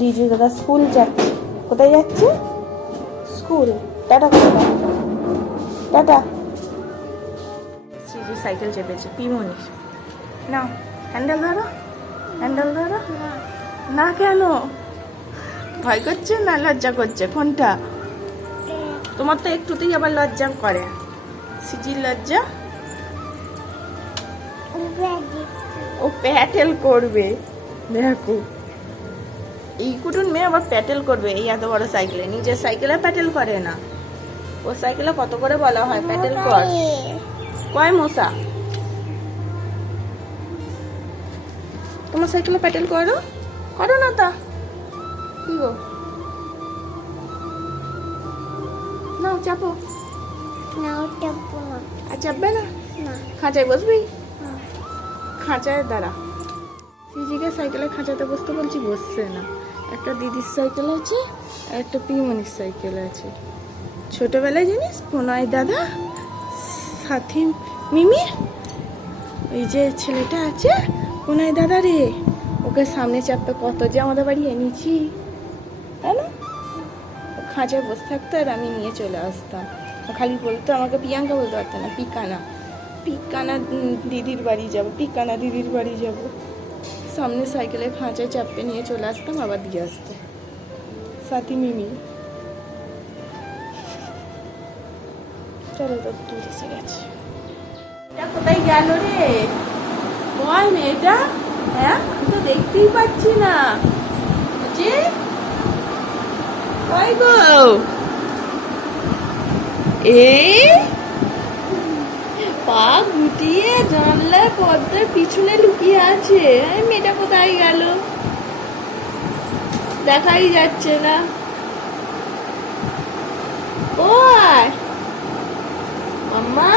রিজু দাদা স্কুল যাচ্ছে। কোথায় যাচ্ছে? School. Tata tata. Riju cycle চেপেছে পিমনির। না হ্যান্ডেল ধরো, হ্যান্ডেল ধরো। না কেন? ভয় করছে না লজ্জা করছে? কোনটা? তোমার তো একটুতেই আবার লজ্জা করে। সিজির লজ্জা। ও প্যাটেল করবে, দেখো এই কুটুন মেয়ে আবার প্যাটেল করবে এই এত বড় সাইকেলে। নিজের সাইকেলে প্যাটেল করে না। ও সাইকেলে কত করে বলা হয় প্যাটেল কর। কয় মশা তোমার সাইকেলে প্যাটেল করো? করো না তা কি গো? নাও চাপো। আর চাপবে না? খাঁচায় বসবি? খাঁচায় দাঁড়া। সিজিকে সাইকেলে খাঁচাতে বসতে বলছি, বসছে না। একটা দিদির সাইকেল আছে আর একটা পিমনির সাইকেল আছে। ছোটবেলায় জানিস প্রণয় দাদা সাথী মিমি, ওই যে ছেলেটা আছে প্রণয় দাদা রে, ওকে সামনে চাপতে কত যে আমাদের বাড়ি এনেছি, তাই না? খাঁচায় বসে থাকতো আর আমি নিয়ে চলে আসতাম। খালি বলতো আমাকে প্রিয়াঙ্কা বলতে পারতো না, পিকানা। পিকানা দিদির বাড়ি যাব, পিকানা দিদির বাড়ি যাব। সামনে সাইকেলে খাঁচায় চাপতে নিয়ে চলে আসতাম, আবার দিয়ে আসতো। সাথী মিমি। চলো তো দূর এসে গেছে। এটা কোথায় গেল রে? বল মেয়েটা। হ্যাঁ আমি তো দেখতেই পাচ্ছি না। কই গো? পা গুটিয়ে জানলার পর্দার পিছনে লুকিয়ে আছে। মেয়েটা কোথায় গেল? দেখাই যাচ্ছে না। ওই মাম্মা,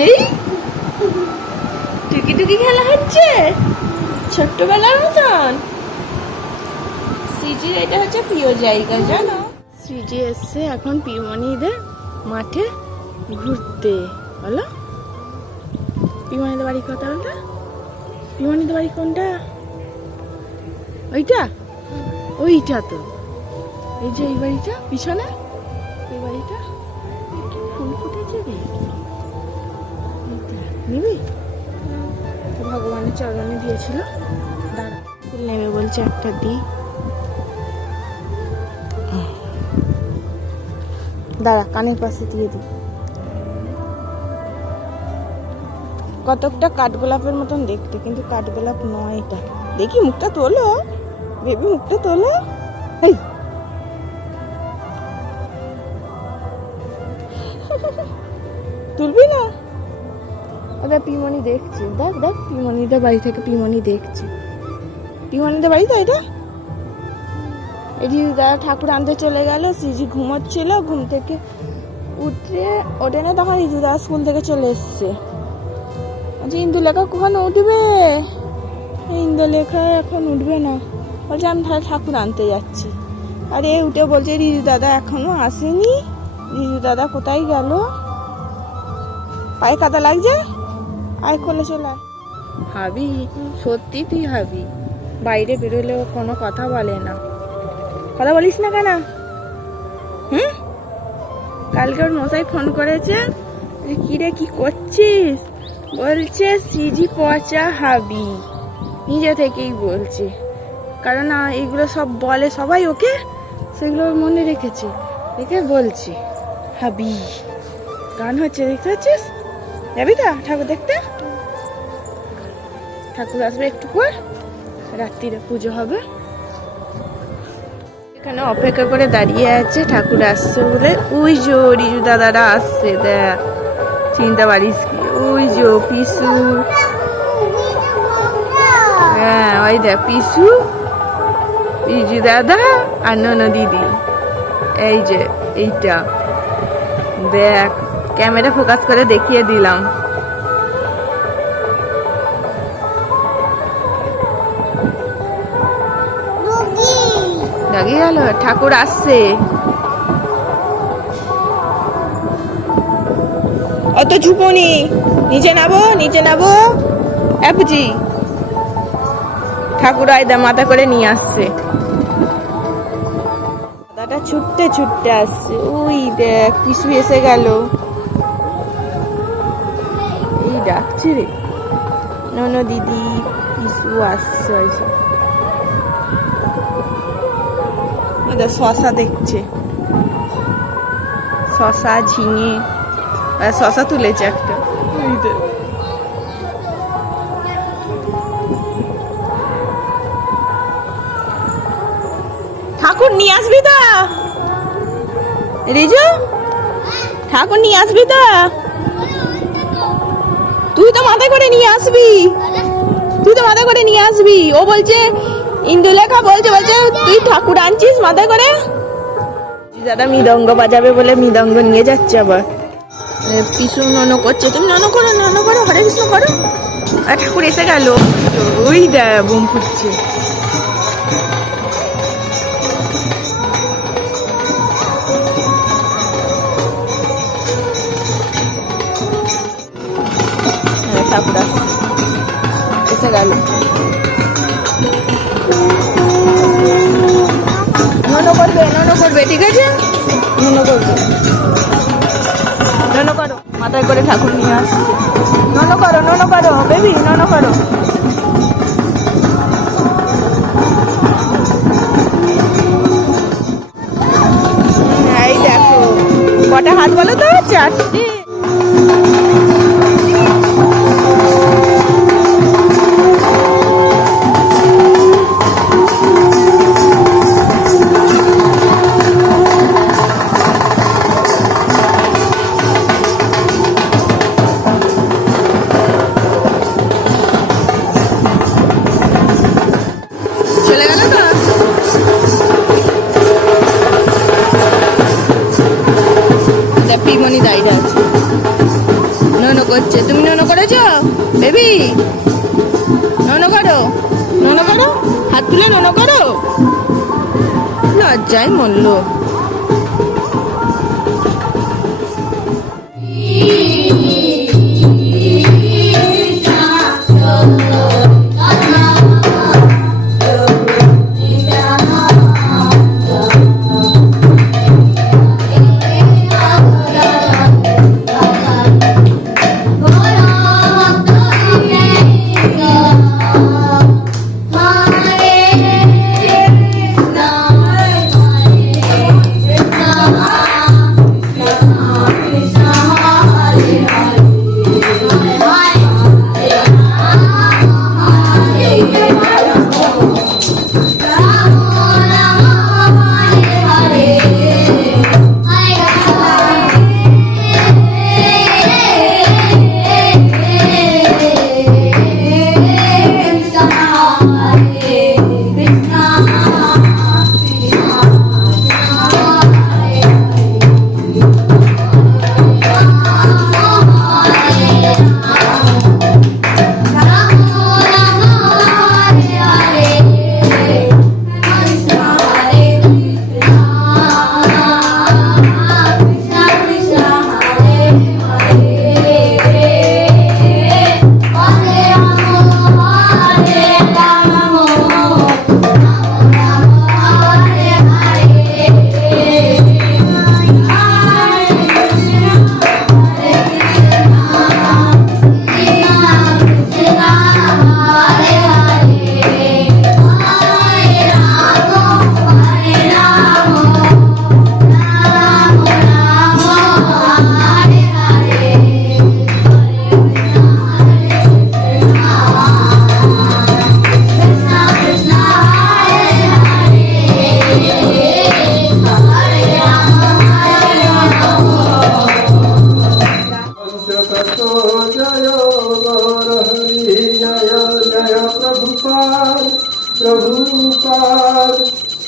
এই টুকি টুকি খেলা হচ্ছে ছোট্টবেলার মতন। সিজির এটা হচ্ছে প্রিয় জায়গা জানো। সিজি এসছে এখন পিমনিদের মাঠে ঘুরতে। বলো পিমনিদের বাড়ি কোনটা? ওটা পিমনিদের বাড়ি কোনটা? ওইটা? ওইটা তো এই যে এই বাড়িটা পিছনে, এই বাড়িটা ফুল ফুটেছে রে। নিবি? ভগবানের চরণে দিয়েছিল। দাঁড়া ফুল নেবে বলছে, একটা দিই। দাঁড়া কানের পাশে দিয়ে দিই। কতকটা কাঠগোলাপের মতন দেখতে, কিন্তু কাঠগোলাপ নয় এটা। দেখি মুখটা তোলো বেবি, মুখটা তোলো। এই তুলবি না? ওটা পিমনি দেখছি। দেখ দেখ পিমনিদের বাড়ি থেকে পিমনি দেখছি। পিমনিদের বাড়ি তো এটা। এটি দাদা ঠাকুর আনতে চলে গেল। সিজি ঘুমোচ্ছিল, ঘুম থেকে ওঠে না, তখন রিজু দাদা স্কুল থেকে চলে এসছে। আচ্ছা ইন্দুলেখা কখন উঠবে? ইন্দুলেখা এখন উঠবে না, বলছে আমি তাহলে ঠাকুর আনতে যাচ্ছি। আরে উঠে বলছে রিজু দাদা এখনো আসেনি। রিজু দাদা কোথায় গেল? পায়ে কাদা লাগছে, আয় কোলে চলে। হাবি সত্যি তুই হাবি, বাইরে বেরোলেও কোনো কথা বলে না। কথা বলিস না কেন? কালকে ওর মশাই ফোন করেছে, কিরে কি করছিস? বলছে সিজি পচা হাবি। নিজে থেকেই বলছে, কারণ এইগুলো সব বলে সবাই ওকে, সেগুলো মনে রেখেছে, রেখে বলছে হাবি। গান হচ্ছে, দেখতে পাচ্ছিস? যাবি তো ঠাকুর দেখতে? ঠাকুর আসবে একটু পর, রাত্রিরে পুজো হবে। এখানে অপেক্ষা করে দাঁড়িয়ে আছে ঠাকুর আসছে বলে। ওই যে রিজু দাদারা আসছে, দেখ চিন্তা পারিস কি? ওই যে পিসু, হ্যাঁ ওই দেখ পিসু, রিজু দাদা আর ননু দিদি। এই যে এইটা দেখ, ক্যামেরা ফোকাস করে দেখিয়ে দিলাম। দাগিয়ে গেল, ঠাকুর আসছে। তো ঝুঁকুনি, নিচে নাবো অ্যাপজি। ঠাকুর আয়দা মাথা করে নিয়ে আসছে, দাদাটা ছুটতে ছুটতে আসছে। ওই দেখ পিছু এসে গেল, এই ডাকছে রে নন দিদি, পিছু আসছে। শশা দেখছে, শশা ঝিঙে, শশা তুলেছে একটা। ঠাকুর নিয়ে আসবি তো রিজু, ঠাকুর নিয়ে আসবি তো? তুই তো মাথায় করে নিয়ে আসবি, ও বলছে ইন্দুলেখা বলছে তুই ঠাকুর আনছিস মাথায় করে। দাদা মৃদঙ্গ বাজাবে বলে মৃদঙ্গ নিয়ে যাচ্ছে আবার। পিছু নন করছে, তুমি নন করো হরে কৃষ্ণ করো। আর ঠাকুর এসে গেল, ওই দা বুম ফুটছে। ঠাকুর এসে গেল, নন করবে ঠিক আছে, নন করো মাথায় করে ঠাকুর নিয়ে আসছে। নন করো বেবি, নন করো। এই দেখো কটা হাত বলো তো, 4টে। চলে গেল তো পিমনি দাঁড়িয়ে আছে, নন করছে। তুমি নন করেছ বেবি? নন করো হাত তুলে নন করো। লজ্জায় মরল।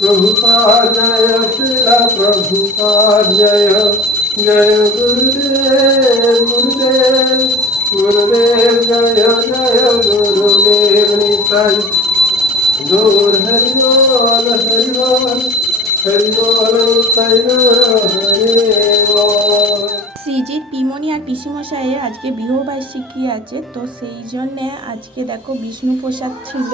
प्रभुपाद जय श्रीला प्रभुपाद जय जय गुरुदेव गुरुदेव गुरुदेव जय जय गुरुदेव निताय गौर हरि बोल हरि बोल हरि बोल निताय हरि बोल। সিজির পিমনি আর পিসিমশাইয়ের আজকে বিবাহবার্ষিকী আছে, তো সেই জন্যে আজকে দেখো বিষ্ণু প্রসাদ ছিল,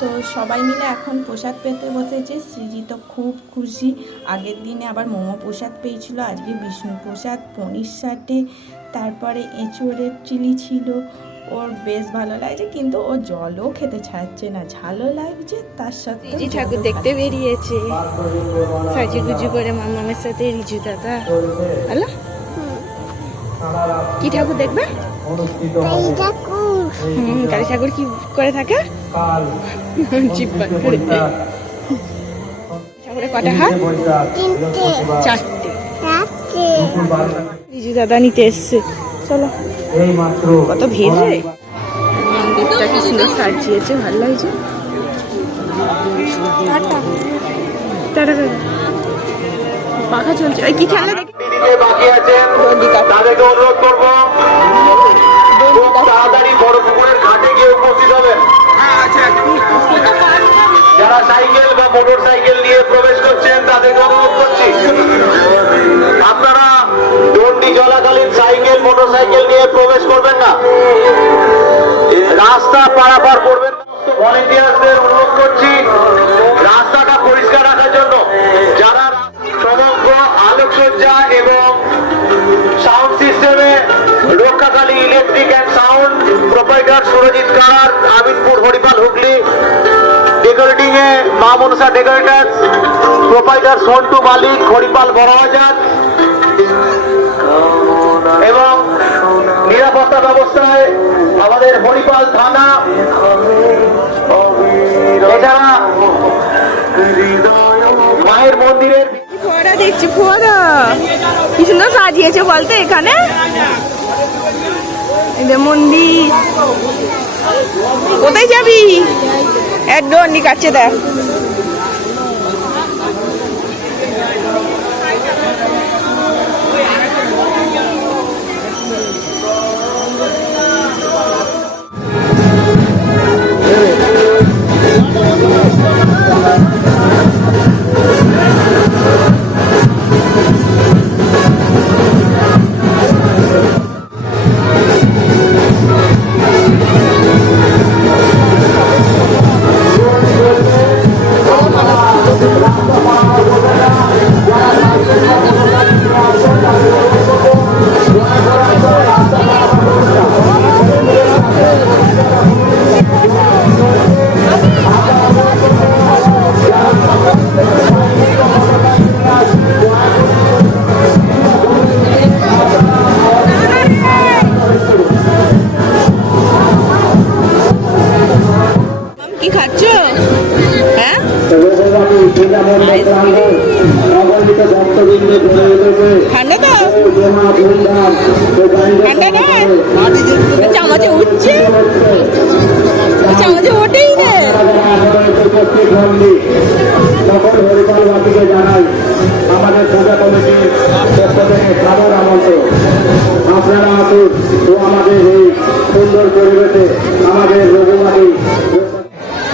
তো সবাই মিলে এখন প্রসাদ পেতে বসেছে। শ্রীজি তো খুব খুশি, আগের দিনে আবার মোমো প্রসাদ পেয়েছিল, আজকে বিষ্ণু প্রসাদ, পনির সাথে তারপরে এঁচোড়ের চিলি ছিল। ওর বেশ ভালো লাগছে, কিন্তু ও জলও খেতে ছাড়ছে না, ঝালও লাগছে তার সাথে। রিজু ঠাকুর দেখতে বেরিয়েছে সাজুগুজু করে মামামের সাথে। রিজু দাদা হ্যালো, কি ঠাকুর দেখবে? কালী ঠাকুর কি করে থাকে? ঠাকুরের কটা হাত? চারটে। রিজু দাদা নিতে এসছে, চলো। কত ভিড় রে, মন্দিরটা কি সুন্দর সাজিয়েছে, ভালো লাগছে। পাখা চলছে, ওই কি খেলা দেখি। বাকি আছেন তাদেরকে অনুরোধ করবো খুব তাড়াতাড়ি বড় পুকুরের ঘাটে গিয়ে উপস্থিত হবেন। যারা সাইকেল বা মোটর সাইকেল নিয়ে প্রবেশ করছেন তাদেরকে অনুরোধ করছি, আপনারা দণ্ডি চলাকালীন সাইকেল মোটর সাইকেল নিয়ে প্রবেশ করবেন না, রাস্তা পারাপার করবেন না। ভলেন্টিয়ারদের অনুরোধ করছি রাস্তাটা পরিষ্কার রাখার জন্য। যারা সমগ্র আলোকসজ্জা এবং সাউন্ড সিস্টেমে Rakshakali electric and sound proprietor Surajit কারার, আমিনপুর হরিপাল হুগলি। ডেকোরেটিং এ মা মনসা ডেকোরেটার প্রোপাইটার সন্টু মালিক, হরিপাল বড়বাজার। এবং নিরাপত্তা ব্যবস্থায় আমাদের হরিপাল থানা। এছাড়া মায়ের মন্দিরের ফোয়ারা দেখছি, ফোয়ারা কি সুন্দর সাজিয়েছে বলতে এখানে। এদের মন্দির, কোথায় যাবি? এক দণ্ডি কাটছে দেখ। কি খাচ্ছ? হ্যাঁ, ঠান্ডা তো, ঠান্ডা নয়, চামচে উঠছে, চামচে ওঠেই রে। আমাদের পূজা কমিটির পক্ষ থেকে খাবার আমন্ত্রণ, আপনারা আসুন ও আমাদের এই সুন্দর পরিবেশে আমাদের রঘুমালী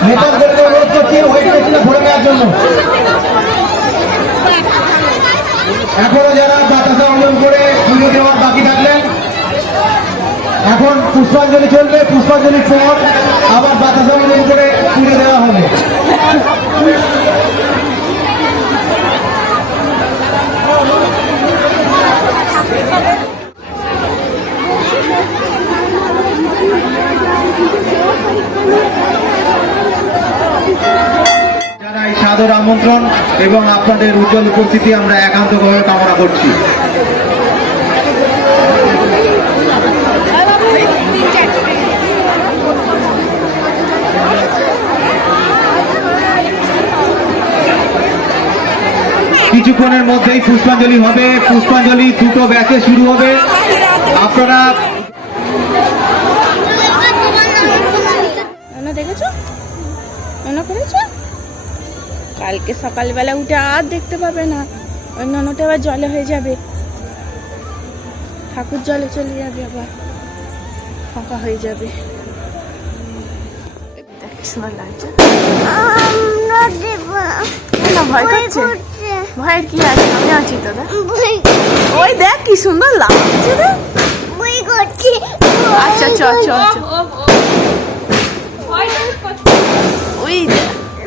নেতাদেরকে অনুরোধ করছি ওয়েট মেশিনে ভরে নেওয়ার জন্য। এখনো যারা বাতাসা অর্জন করে পুজো দেওয়ার বাকি থাকলেন, এখন পুষ্পাঞ্জলি চলবে, পুষ্পাঞ্জলির পর আবার বাতাসা অর্জন করে পুজো দেওয়া হবে। জানাই সাদর আমন্ত্রণ এবং আপনাদের উজ্জ্বল উপস্থিতি আমরা একান্তভাবে কামনা করছি। কিছুক্ষণের মধ্যেই পুষ্পাঞ্জলি হবে, পুষ্পাঞ্জলি দুটো ব্যাচে শুরু হবে। আপনারা দেখেছো, মনে করেছো? কালকে সকালবেলা উঠে আর দেখতে পাবে না, ওই ননটা আবার জলে হয়ে যাবে, ঠাকুর জলে চলে যাবে, আবার ফাঁকা হয়ে যাবে। ভয় করছে? ভয়ের কি আছে, আমি আছি তো। ওই দেখ কি সুন্দর লাগছে রে। বই করছি আচ্ছা চ চ চ ওই দে।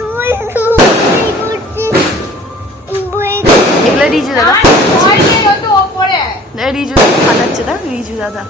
বই করছি বই এগুলো রিজু দাদা রিজু দাদা খাটাচ্ছে, রিজু দাদা